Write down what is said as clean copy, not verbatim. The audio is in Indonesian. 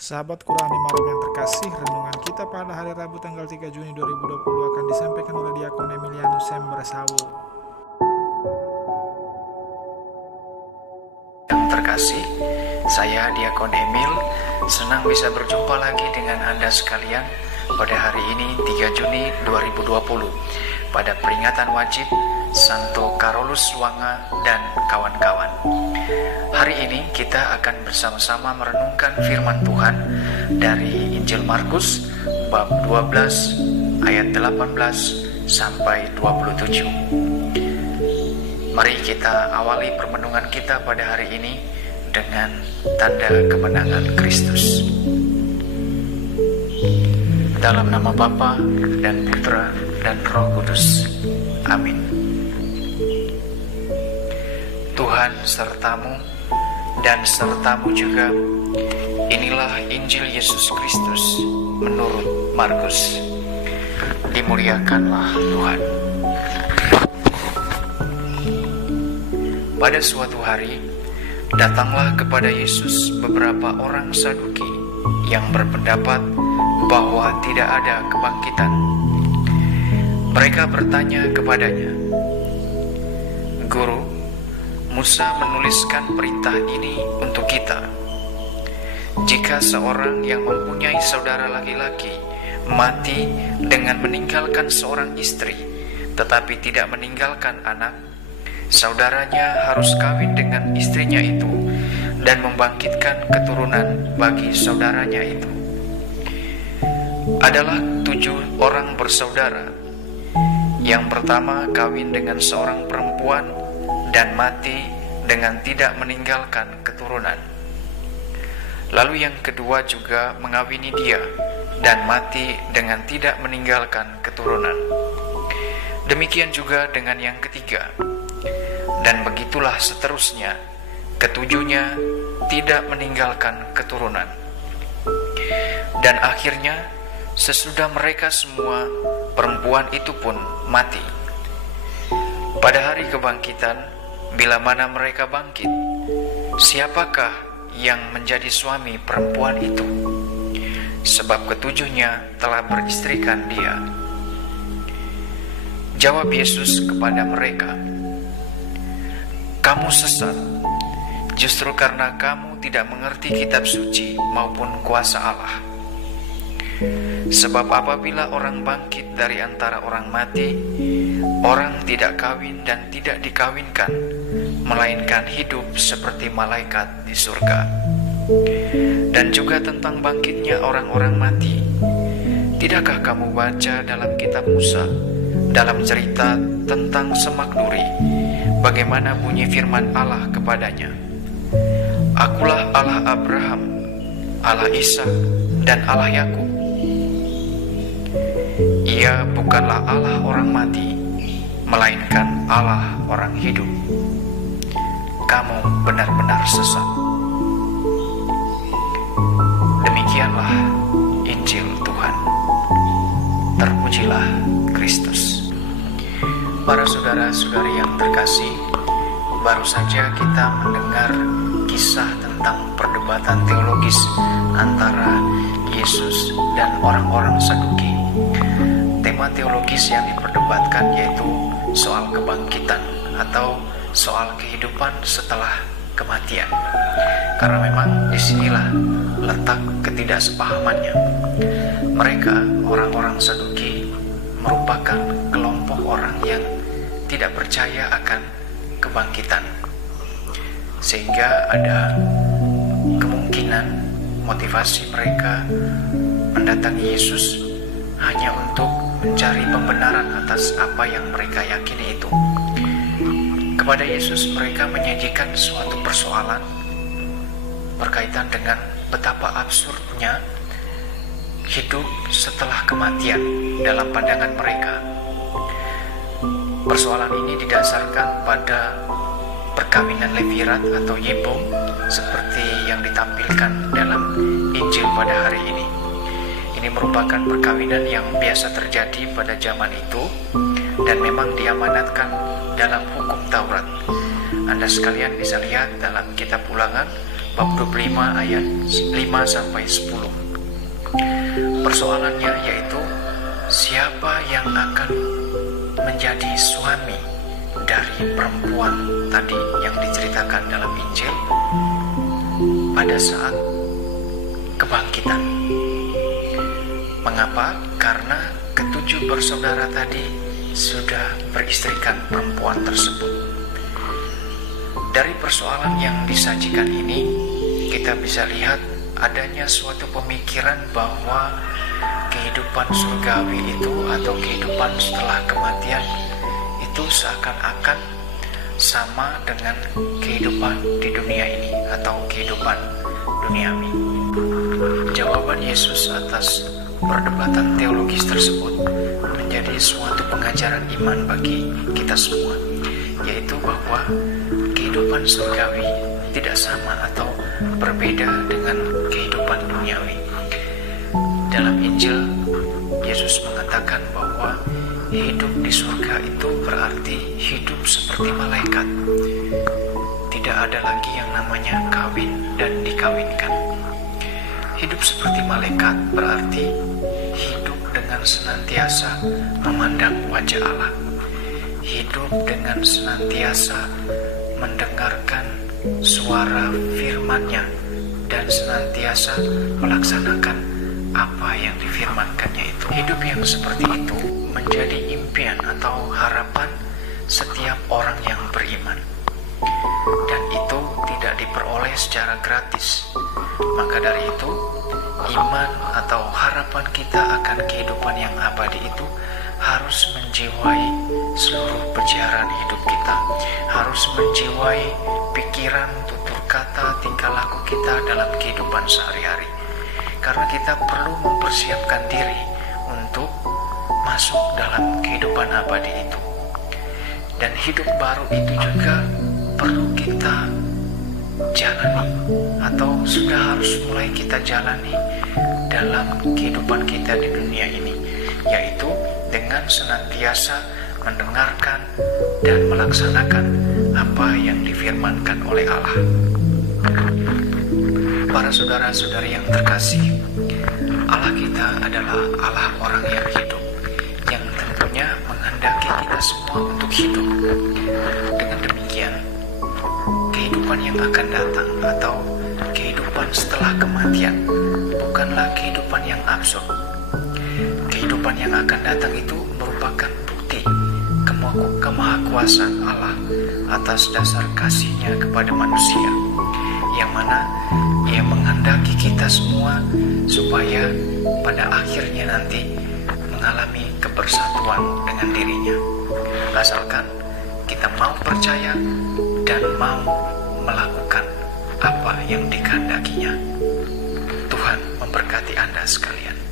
Sahabat Qurani Malam yang terkasih, renungan kita pada hari Rabu tanggal 3 Juni 2020 akan disampaikan oleh Diakon Emilianus Sembersawo. Yang terkasih, saya Diakon Emil, senang bisa berjumpa lagi dengan Anda sekalian pada hari ini 3 Juni 2020 pada peringatan wajib Santo Carolus Wanga dan kawan-kawan. Hari ini kita akan bersama-sama merenungkan firman Tuhan dari Injil Markus bab 12 ayat 18 sampai 27. Mari kita awali permenungan kita pada hari ini dengan tanda kemenangan Kristus. Dalam nama Bapa dan Putra dan Roh Kudus. Amin. Tuhan sertamu dan sertamu juga. Inilah Injil Yesus Kristus menurut Markus. Dimuliakanlah Tuhan. Pada suatu hari, datanglah kepada Yesus beberapa orang Saduki yang berpendapat bahwa tidak ada kebangkitan. Mereka bertanya kepadanya, "Guru, Musa menuliskan perintah ini untuk kita. Jika seorang yang mempunyai saudara laki-laki mati dengan meninggalkan seorang istri, tetapi tidak meninggalkan anak, saudaranya harus kawin dengan istrinya itu dan membangkitkan keturunan bagi saudaranya itu. Adalah 7 orang bersaudara. Yang pertama kawin dengan seorang perempuan dan mati dengan tidak meninggalkan keturunan. Lalu yang kedua juga mengawini dia dan mati dengan tidak meninggalkan keturunan. Demikian juga dengan yang ketiga. Dan begitulah seterusnya, ketujuhnya tidak meninggalkan keturunan. Dan akhirnya, sesudah mereka semua, perempuan itu pun mati. Pada hari kebangkitan, bila mana mereka bangkit, siapakah yang menjadi suami perempuan itu? Sebab ketujuhnya telah beristrikan dia." Jawab Yesus kepada mereka, "Kamu sesat, justru karena kamu tidak mengerti kitab suci maupun kuasa Allah. Sebab apabila orang bangkit dari antara orang mati, orang tidak kawin dan tidak dikawinkan, melainkan hidup seperti malaikat di surga. Dan juga tentang bangkitnya orang-orang mati, tidakkah kamu baca dalam kitab Musa, dalam cerita tentang semak duri, bagaimana bunyi firman Allah kepadanya, 'Akulah Allah Abraham, Allah Ishak, dan Allah Yakub.' Ia bukanlah Allah orang mati, melainkan Allah orang hidup. Kamu benar-benar sesat." Demikianlah Injil Tuhan. Terpujilah Kristus. Para saudara-saudari yang terkasih, baru saja kita mendengar kisah tentang perdebatan teologis antara Yesus dan orang-orang Saduki. Tema teologis yang diperdebatkan yaitu soal kebangkitan atau soal kehidupan setelah kematian. Karena memang disinilah letak ketidaksepahamannya. Mereka, orang-orang Saduki, merupakan kelompok orang yang tidak percaya akan kebangkitan. Sehingga ada kemungkinan motivasi mereka mendatangi Yesus hanya untuk mencari pembenaran atas apa yang mereka yakini itu. Kepada Yesus mereka menyajikan suatu persoalan berkaitan dengan betapa absurdnya hidup setelah kematian dalam pandangan mereka. Persoalan ini didasarkan pada perkawinan levirat atau yibum seperti yang ditampilkan dalam Injil pada hari ini. Ini merupakan perkawinan yang biasa terjadi pada zaman itu dan memang diamanatkan dalam hukum Taurat. Anda sekalian bisa lihat dalam kitab Ulangan bab 25 ayat 5-10. Persoalannya yaitu siapa yang akan menjadi suami dari perempuan tadi yang diceritakan dalam Injil pada saat kebangkitan. Mengapa? Karena ketujuh bersaudara tadi sudah beristrikan perempuan tersebut. Dari persoalan yang disajikan ini, kita bisa lihat adanya suatu pemikiran bahwa kehidupan surgawi itu atau kehidupan setelah kematian itu seakan-akan sama dengan kehidupan di dunia ini atau kehidupan duniawi. Jawaban Yesus atas perdebatan teologis tersebut menjadi suatu pengajaran iman bagi kita semua, yaitu bahwa kehidupan surgawi tidak sama atau berbeda dengan kehidupan duniawi. Dalam Injil, Yesus mengatakan bahwa hidup di surga itu berarti hidup seperti malaikat. Tidak ada lagi yang namanya kawin dan dikawinkan. Hidup seperti malaikat berarti hidup dengan senantiasa memandang wajah Allah. Hidup dengan senantiasa mendengarkan suara firman-Nya dan senantiasa melaksanakan apa yang difirmankannya itu. Hidup yang seperti itu menjadi impian atau harapan setiap orang yang beriman. Dan itu tidak diperoleh secara gratis. Maka dari itu, iman atau harapan kita akan kehidupan yang abadi itu harus menjiwai seluruh perjalanan hidup kita, harus menjiwai pikiran, tutur kata, tingkah laku kita dalam kehidupan sehari-hari. Karena kita perlu mempersiapkan diri untuk masuk dalam kehidupan abadi itu. Dan hidup baru itu juga perlu kita jalani atau sudah harus mulai kita jalani dalam kehidupan kita di dunia ini, yaitu dengan senantiasa mendengarkan dan melaksanakan apa yang difirmankan oleh Allah. Para saudara-saudari yang terkasih, Allah kita adalah Allah orang yang hidup, yang tentunya menghendaki kita semua untuk hidup. Dengan demikian, kehidupan yang akan datang atau kehidupan setelah kematian bukanlah kehidupan yang absurd. Kehidupan yang akan datang itu merupakan bukti kemahakuasaan Allah atas dasar kasih-Nya kepada manusia, yang mana Ia menghendaki kita semua supaya pada akhirnya nanti mengalami kebersatuan dengan diri-Nya. Asalkan kita mau percaya dan mau melakukan apa yang dikehendaki-Nya. Tuhan memberkati Anda sekalian.